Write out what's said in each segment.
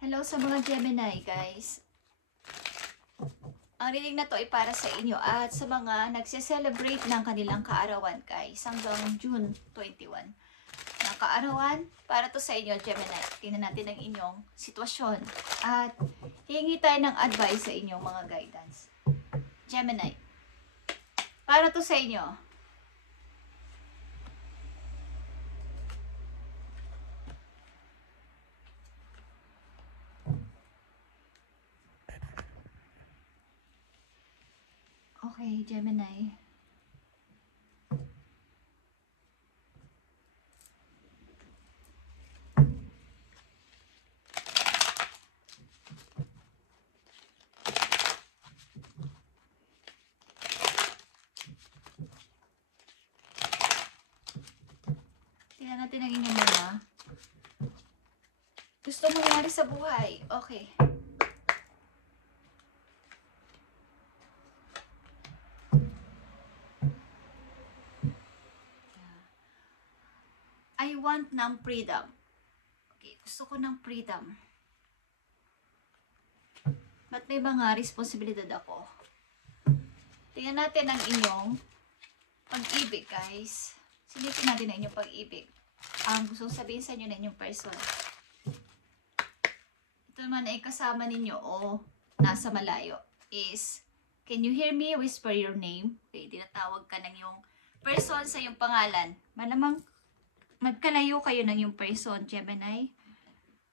Hello sa mga Gemini, guys. Ang reading na to ay para sa inyo at sa mga nagse-celebrate ng kanilang kaarawan, guys, hanggang June 21. Ng kaarawan, para to sa inyo, Gemini. Tingnan natin ang inyong sitwasyon at hihingi tayo ng advice sa inyong mga guidance. Gemini, para to sa inyo. Okay, Gemini. Tingnan natin ang inyong mga gusto mangyari sa buhay. Okay. I want ng freedom. Okay, gusto ko ng freedom. Ba't may mga responsibilidad ako? Tingnan natin ang inyong pag-ibig, guys. Silipin natin ang inyong pag-ibig. Ang gusto sabihin sa inyo na inyong person. Ito naman ay kasama ninyo o nasa malayo is, can you hear me? Whisper your name. Okay, tinatawag ka ng yung person sa yung pangalan. Malamang magkalayo kayo ng yung person, Gemini.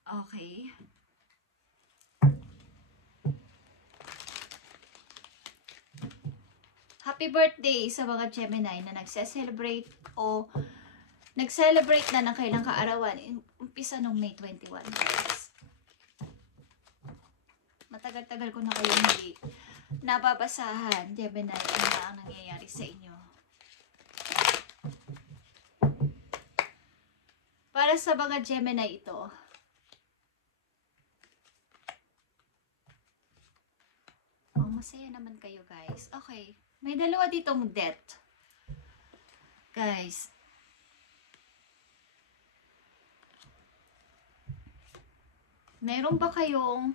Okay. Happy birthday sa mga Gemini na nagse-celebrate o nag-celebrate na ng kailang kaarawan. Umpisa nung May 21. Guys. Matagal-tagal ko na kayo hindi nababasahan, Gemini, ano na ang nangyayari sa inyo. Para sa mga Gemini ito, oh, masaya naman kayo, guys. Okay, may dalawa ditong death. Guys, meron ba kayong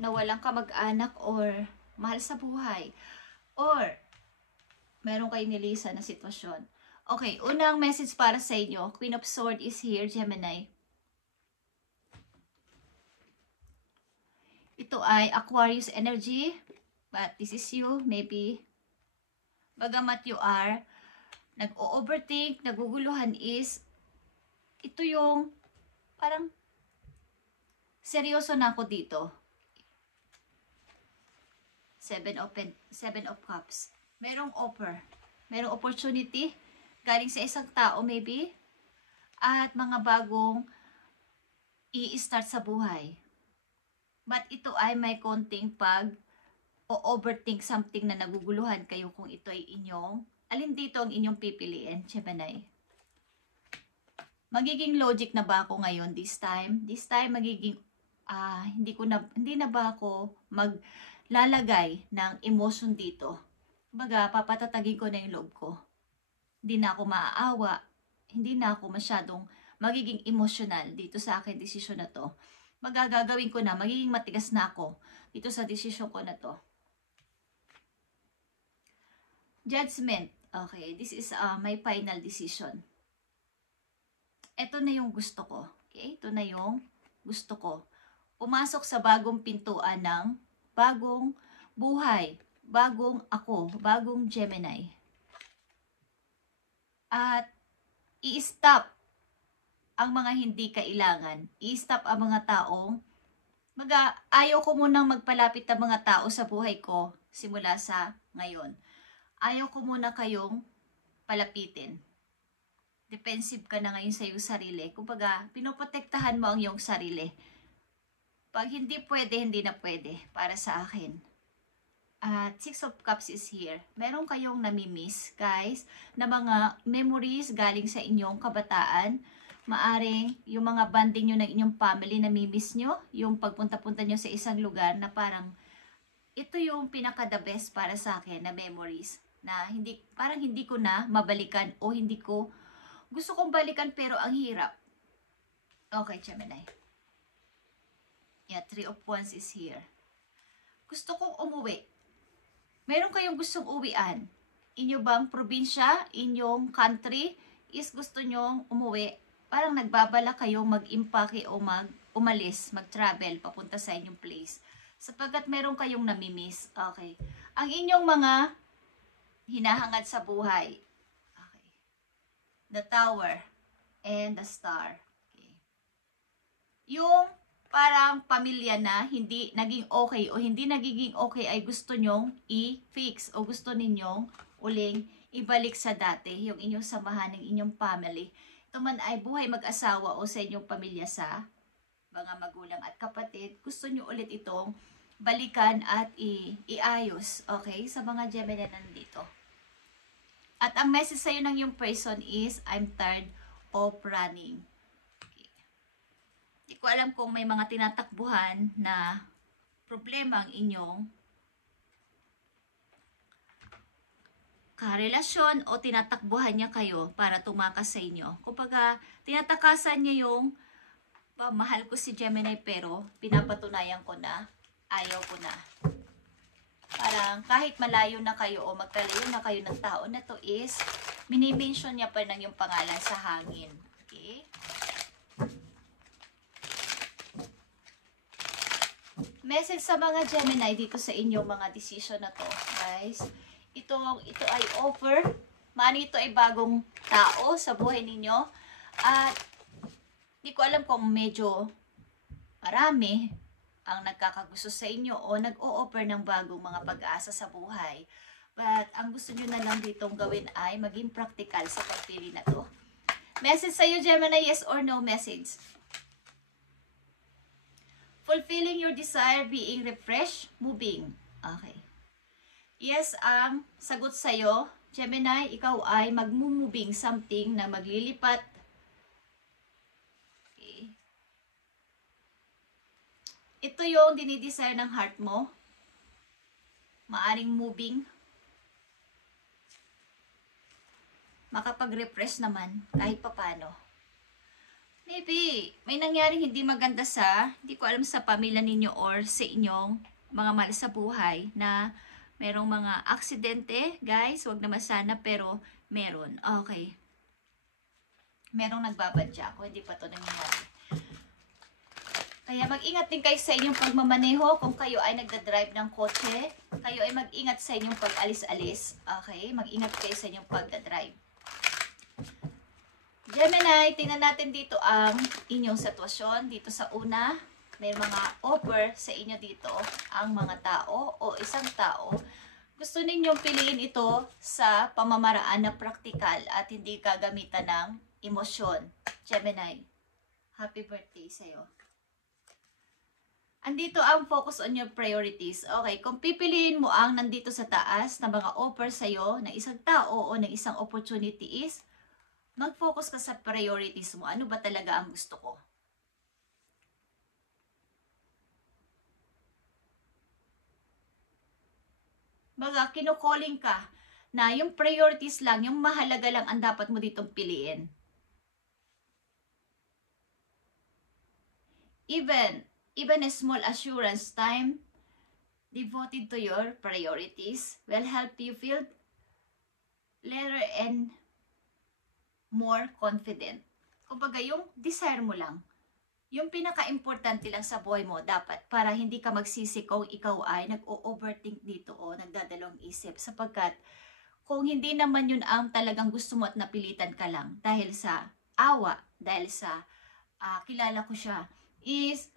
nawalang kamag-anak or mahal sa buhay? Or meron kayong nilisa na sitwasyon? Okay, unang message para sa inyo. Queen of Swords is here, Gemini. Ito ay Aquarius energy. But this is you, maybe. Bagamat you are nag-overthink, naguguluhan is, ito yung parang seryoso na ako dito. Seven of Cups. Merong offer. Merong opportunity galing sa isang tao maybe. At mga bagong i-start sa buhay. But ito ay may konting overthink something na naguguluhan kayo kung ito ay inyong, alin dito ang inyong pipiliin, Gemini? Magiging logic na ba ako ngayon this time? This time magiging, hindi na ba ako maglalagay ng emotion dito? Baga, papatatagin ko na yung loob ko. Hindi na ako maaawa, hindi na ako masyadong magiging emotional dito sa akin desisyon na to. Magagagawin ko na, magiging matigas na ako dito sa desisyon ko na to. Judgment. Okay, this is my final decision. Ito na yung gusto ko. Okay, ito na yung gusto ko. Pumasok sa bagong pintuan ng bagong buhay, bagong ako, bagong Gemini. At i-stop ang mga hindi kailangan. I-stop ang mga taong ayaw ko munang magpalapit ng mga tao sa buhay ko simula sa ngayon. Ayaw ko muna kayong palapitin. Defensive ka na ngayon sa iyong sarili. Kumbaga, pinoprotektahan mo ang iyong sarili. Pag hindi pwede, hindi na pwede para sa akin. At Six of Cups is here. Meron kayong namimiss, guys, na mga memories galing sa inyong kabataan. Maaring yung mga bonding nyo ng inyong family namimiss nyo. Yung pagpunta-punta nyo sa isang lugar na parang ito yung pinaka-the best para sa akin na memories. Na parang hindi ko na mabalikan o hindi ko gusto kong balikan pero ang hirap. Okay, Gemini. Yeah, Three of Wands is here. Gusto kong umuwi. Meron kayong gustong uwian. Inyo bang probinsya, inyong country, is gusto nyong umuwi. Parang nagbabala kayong mag-impake o umalis, mag-travel, papunta sa inyong place. Sapagkat meron kayong namimiss. Okay. Ang inyong mga hinahangad sa buhay. Okay. The Tower and the Star. Okay. Yung parang pamilya na hindi naging okay o hindi nagiging okay ay gusto nyong i-fix o gusto ninyong uling ibalik sa dati yung inyong samahan ng inyong family. Ito man ay buhay mag-asawa o sa inyong pamilya sa mga magulang at kapatid, gusto nyo ulit itong balikan at iayos, okay, sa mga Gemini na nandito. At ang message sa'yo ng yung person is, I'm tired of running. Hindi ko alam kung may mga tinatakbuhan na problema ang inyong karelasyon o tinatakbuhan niya kayo para tumakas sa inyo. Kumbaga, tinatakasan niya yung mahal ko si Gemini pero pinapatunayan ko na ayaw ko na. Parang kahit malayo na kayo o magkalayo na kayo ng tao na to is minimension niya pa ng yung pangalan sa hangin. Okay? Message sa mga Gemini dito sa inyong mga decision na to, guys. Ito ay offer. Mani ito ay bagong tao sa buhay ninyo. At di ko alam kung medyo marami ang nagkakagusto sa inyo o nag-o-offer ng bagong mga pag-asa sa buhay. But ang gusto nyo na lang ditong gawin ay maging practical sa pagpili na to. Message sa iyo, Gemini, yes or no message. Fulfilling your desire, being refreshed, moving. Okay. Yes, ang sagot sa'yo, Gemini, ikaw ay mag-moving something na maglilipat. Okay. Ito yung dinidesire ng heart mo. Maaring moving. Makapag-refresh naman kahit papano. Maybe, may nangyaring hindi maganda hindi ko alam sa pamilya ninyo or sa inyong mga mahal sa buhay na merong mga aksidente, guys. Huwag naman sana, pero meron. Okay. Merong nagbabadya ako, hindi pa ito nangyayari. Kaya mag-ingat din kayo sa inyong pagmamaneho. Kung kayo ay nagdadrive ng kotse, kayo ay mag-ingat sa inyong pag-alis-alis. Okay? Mag-ingat kayo sa inyong pagdadrive. Gemini, tingnan natin dito ang inyong sitwasyon. Dito sa una, may mga offer sa inyo dito ang mga tao o isang tao. Gusto ninyong piliin ito sa pamamaraan na praktikal at hindi gagamitan ng emosyon. Gemini, happy birthday sa'yo. Andito ang focus on your priorities. Okay, kung pipiliin mo ang nandito sa taas na mga offer sa'yo ng isang tao o ng isang opportunity is, mag-focus ka sa priorities mo. Ano ba talaga ang gusto ko? Baga, kinukalling ka na yung priorities lang, yung mahalaga lang ang dapat mo ditong piliin. Even a small assurance time devoted to your priorities will help you feel better and more confident. Kumbaga, yung desire mo lang, yung pinaka-importante lang sa buhay mo dapat para hindi ka magsisi kung ikaw ay nag-o-overthink dito o nagdadalawang isip. Sapagkat kung hindi naman yun ang talagang gusto mo at napilitan ka lang dahil sa awa, dahil sa kilala ko siya, is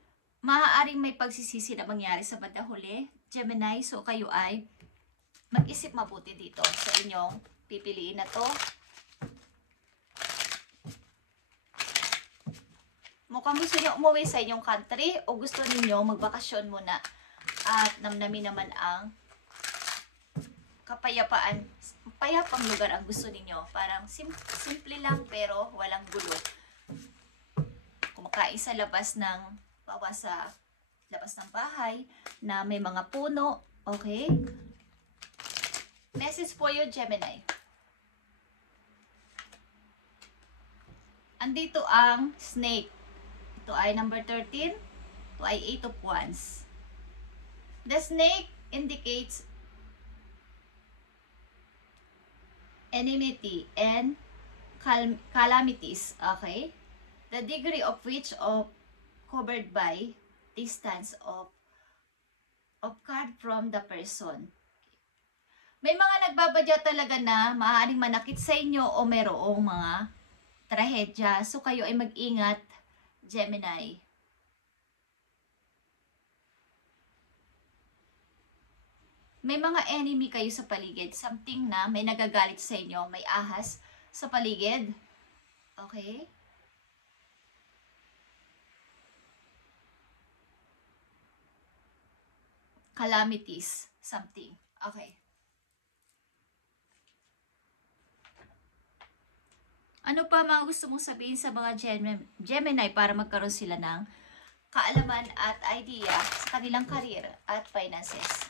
maaaring may pagsisisi na mangyari sa bandang huli, Gemini. So kayo ay mag-isip mabuti dito sa inyong pipiliin na to. Mukhang gusto niyo umuwi sa inyong country o gusto niyo magbakasyon muna at namnamin naman ang kapayapaan. Payapang lugar ang gusto niyo. Parang simple lang pero walang gulo. Kumakain sa labas ng bahay na may mga puno. Okay? Message for you, Gemini. Andito ang snake. Ito ay number 13. Ito po ay 8 of Wands. The snake indicates enmity and calamities, okay? The degree of which of covered by distance of card from the person. May mga nagbabadya talaga na maaaring manakit sa inyo o mayroong mga trahedya. So kayo ay mag-ingat, Gemini. May mga enemy kayo sa paligid. Something na may nagagalit sa inyo. May ahas sa paligid. Okay? Calamities. Something. Okay. Ano pa mga gusto mong sabihin sa mga Gemini para magkaroon sila ng kaalaman at idea sa kanilang career at finances?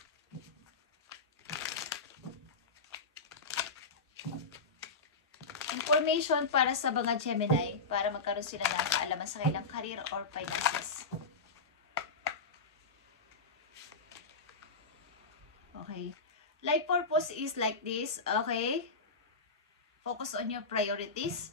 Information para sa mga Gemini para magkaroon sila ng kaalaman sa kanilang career or finances. Okay. Life purpose is like this. Okay. Focus on your priorities.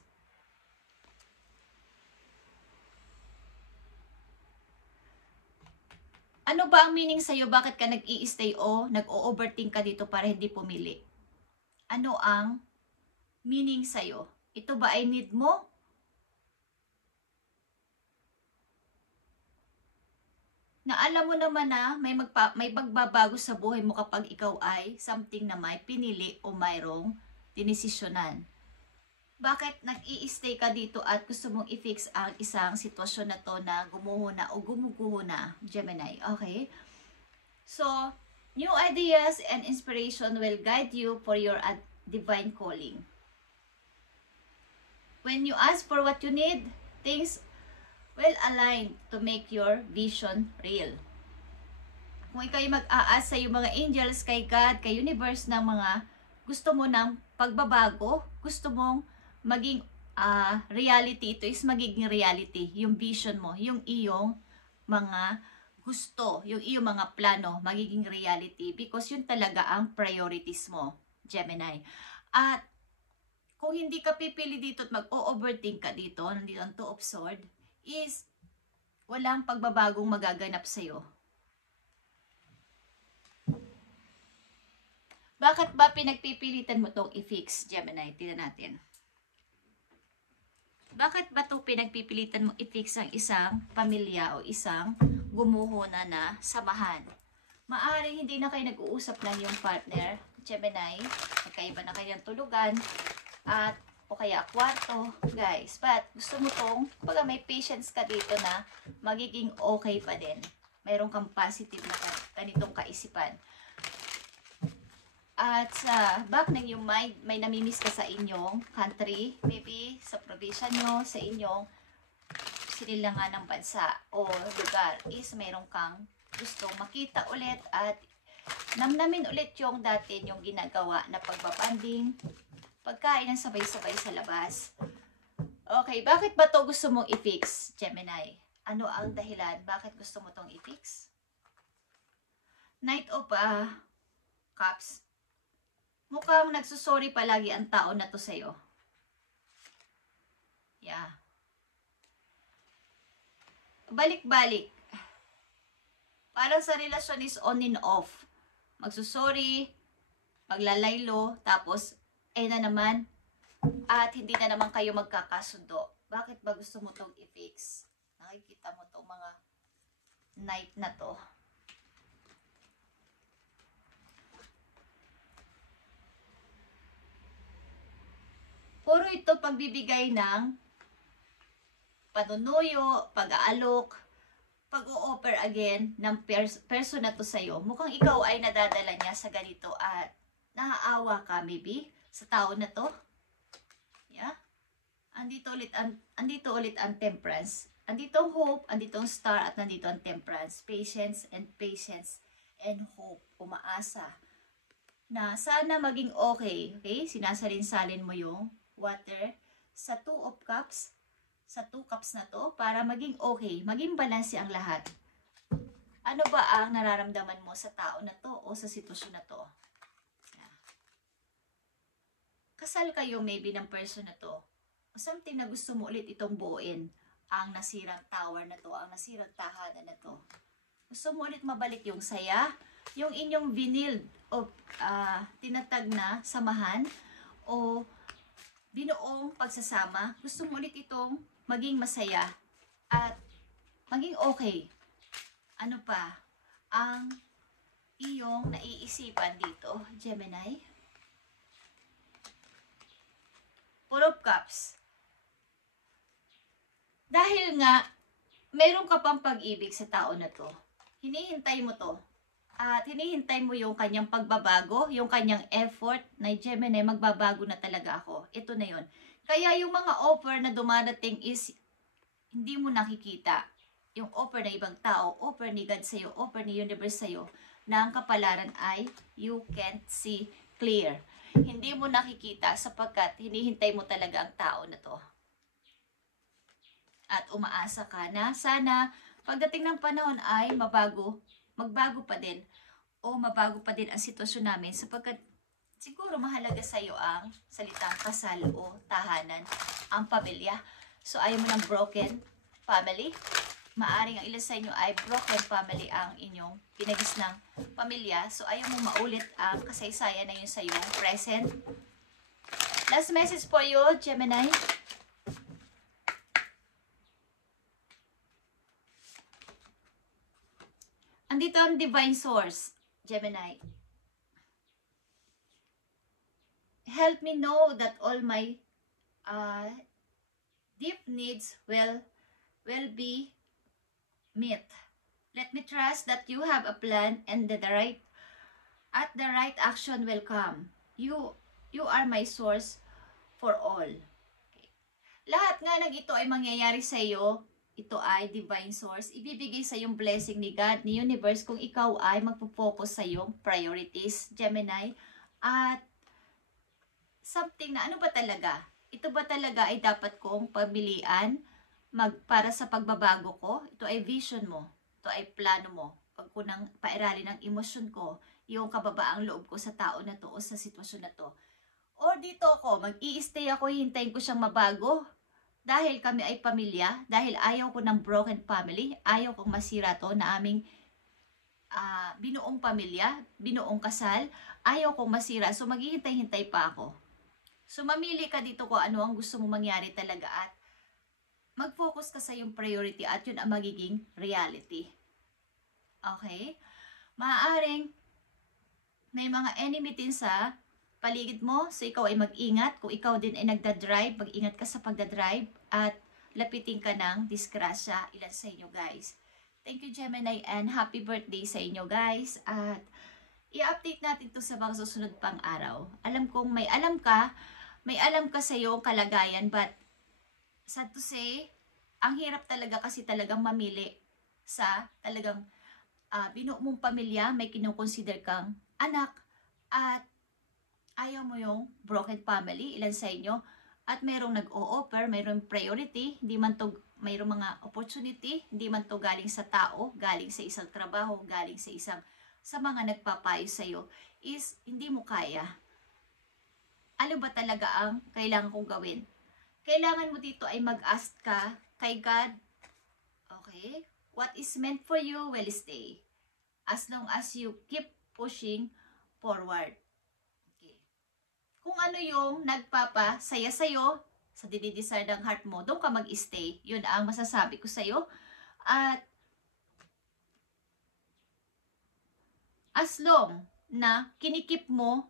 Ano ba ang meaning sa'yo? Bakit ka nag-i-stay o nag-o-overthink ka dito para hindi pumili? Ano ang meaning sa'yo? Ito ba ay need mo? Na alam mo naman na may magbabago sa buhay mo kapag ikaw ay something na may pinili o mayroong dinesisyonan. Bakit nag-i-stay ka dito at gusto mong i-fix ang isang sitwasyon na to na gumuhuna o gumuguho na, Gemini? Okay? So, new ideas and inspiration will guide you for your divine calling. When you ask for what you need, things will align to make your vision real. Kung ikaw ay mag-aas sa yung mga angels, kay God, kay universe ng mga gusto mo ng pagbabago, gusto mong maging reality, ito is magiging reality. Yung vision mo, yung iyong mga gusto, yung iyong mga plano, magiging reality because yun talaga ang priorities mo, Gemini. At kung hindi ka pipili dito at mag-o-overthink ka dito, nandito ang Two of Swords, is walang pagbabagong magaganap sa'yo. Bakit ba pinagpipilitan mo itong i-fix, Gemini? Tingnan natin. Bakit ba ito pinagpipilitan mo i-fix ang isang pamilya o isang gumuhuna na samahan? Maaaring hindi na kayo nag-uusap ng yung partner, Gemini. Magkaiba na kayo ng tulugan. At o kaya kwarto, guys. But gusto mo tong, pag may patience ka dito na magiging okay pa din. Mayroon kang positive na ganitong kaisipan. At sa back ng yung mind, may namimiss ka sa inyong country, maybe sa probinsya nyo, sa inyong sinilangan ng bansa o lugar is mayroon kang gustong makita ulit at namnamin ulit yung dati yung ginagawa na pagbabanding, pagkain ng sabay-sabay sa labas. Okay, bakit ba to gusto mong i-fix, Gemini? Ano ang dahilan? Bakit gusto mo tong i-fix? Knight of Cups. Mukhang nagsusorry palagi ang tao na to sa'yo. Yeah. Balik-balik. Parang sa relasyon is on and off. Magsusorry, maglalaylo, tapos na naman, at hindi na naman kayo magkakasundo. Bakit ba gusto mo itong i-fix? Nakikita mo itong mga knight na to. Puro ito pagbibigay ng panunuyo, pag-aalok, pag-o-offer again ng person na to sa'yo. Mukhang ikaw ay nadadala niya sa ganito at naaawa ka maybe sa tao na to. Yeah. Andito ulit ang temperance. Andito ang hope, andito ang star, at nandito ang temperance. Patience and hope. Umaasa na sana maging okay. Okay? Sinasalin-salin mo yung water sa Two of Cups. Sa 2 cups na to para maging okay. Maging balanse ang lahat. Ano ba ang nararamdaman mo sa tao na to o sa sitwasyon na to? Kasal kayo maybe ng person na to. O something na gusto mo ulit itong buuin. Ang nasirang tower na to, ang nasirang tahanan na to. Gusto mo ulit mabalik yung saya, yung inyong viniled o tinatag na samahan o binuong pagsasama. Gusto mo ulit itong maging masaya at maging okay. Ano pa ang iyong naiisipan dito, Gemini? Four of Cups. Dahil nga, meron ka pang pag-ibig sa tao na to. Hinihintay mo to. At hinihintay mo yung kanyang pagbabago, yung kanyang effort na Gemini, magbabago na talaga ako. Ito na yon. Kaya yung mga offer na dumadating is hindi mo nakikita. Yung offer ng ibang tao, offer ni God sa'yo, offer ni Universe sa'yo, na ang kapalaran ay you can't see clear. Hindi mo nakikita sapagkat hinihintay mo talaga ang tao na to. At umaasa ka na sana pagdating ng panahon ay magbago pa din o mabago pa din ang sitwasyon namin sapagkat siguro mahalaga sa iyo ang salitang kasal o tahanan, ang pamilya. So ayaw mo ng broken family. Maaring ang ilan sa inyo ay broken family ang inyong pinagis ng pamilya. So, ayaw mo maulit ang kasaysayan na yun sa iyong present. Last message for you, Gemini. Andito ang divine source, Gemini. Help me know that all my deep needs will be met. Let me trust that you have a plan and the right action will come. You are my source for all. Okay. Lahat nga ng ito ay mangyayari sa iyo. Ito ay divine source. Ibibigay sa iyong blessing ni God, ni Universe kung ikaw ay magpo-focus sa iyong priorities, Gemini. At something na ano ba talaga? Ito ba talaga ay dapat kong pamilian para sa pagbabago ko? Ito ay vision mo. Ito ay plano mo. Pag kunang pairalin ng emosyon ko, yung kababaang loob ko sa tao na to o sa sitwasyon na to. Or dito ako, mag-i-stay ako, hintayin ko siyang mabago. Dahil kami ay pamilya, dahil ayaw ko ng broken family, ayaw kong masira to na aming binuong pamilya, binuong kasal, ayaw kong masira. So maghihintay-hintay pa ako. So mamili ka dito kung ano ang gusto mo mangyari talaga at mag-focus ka sa iyong priority at yun ang magiging reality. Okay? Maaaring may mga enemy din sa paligid mo, so ikaw ay mag-ingat. Kung ikaw din ay nagda-drive, mag-ingat ka sa pagda-drive at lapitin ka ng disgrasya. Ilan sa inyo guys. Thank you Gemini and happy birthday sa inyo guys. At i-update natin to sa mga susunod pang araw. Alam kong may alam ka sa iyong kalagayan, but sad to say, ang hirap talaga kasi talagang mamili sa talagang binuo mong pamilya, may kinukonsider kang anak at ayaw mo yung broken family, ilan sa inyo, at mayroong nag-o-offer, mayroong priority, hindi man to mayroong mga opportunity, hindi man to galing sa tao, galing sa isang trabaho, galing sa mga nagpapayo sa iyo, is hindi mo kaya. Ano ba talaga ang kailangan kong gawin? Kailangan mo dito ay mag-ask ka kay God. Okay? What is meant for you will stay. As long as you keep pushing forward. Okay. Kung ano yung nagpapasaya sa'yo, sa dinidesire ng heart mo, doon ka mag-stay. Yun ang masasabi ko sa'yo. At as long na kinikip mo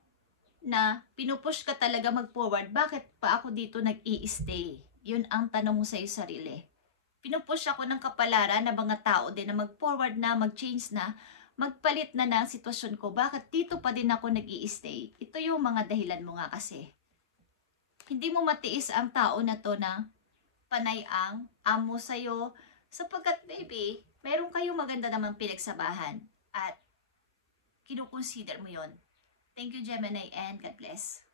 na pinupush ka talaga mag-forward, bakit pa ako dito nag-i-stay? Yun ang tanong mo sa iyo sarili. Pinupush ako ng kapalaran na mga tao din na mag-forward na, mag-change na, magpalit na ng sitwasyon ko. Bakit dito pa din ako nag-i-stay? Ito yung mga dahilan mo nga kasi. Hindi mo matiis ang tao na to na panay ang amo sa'yo sapagkat baby, meron kayong maganda namang pinagsabahan at kinukonsider mo yon. Thank you, Gemini, and God bless.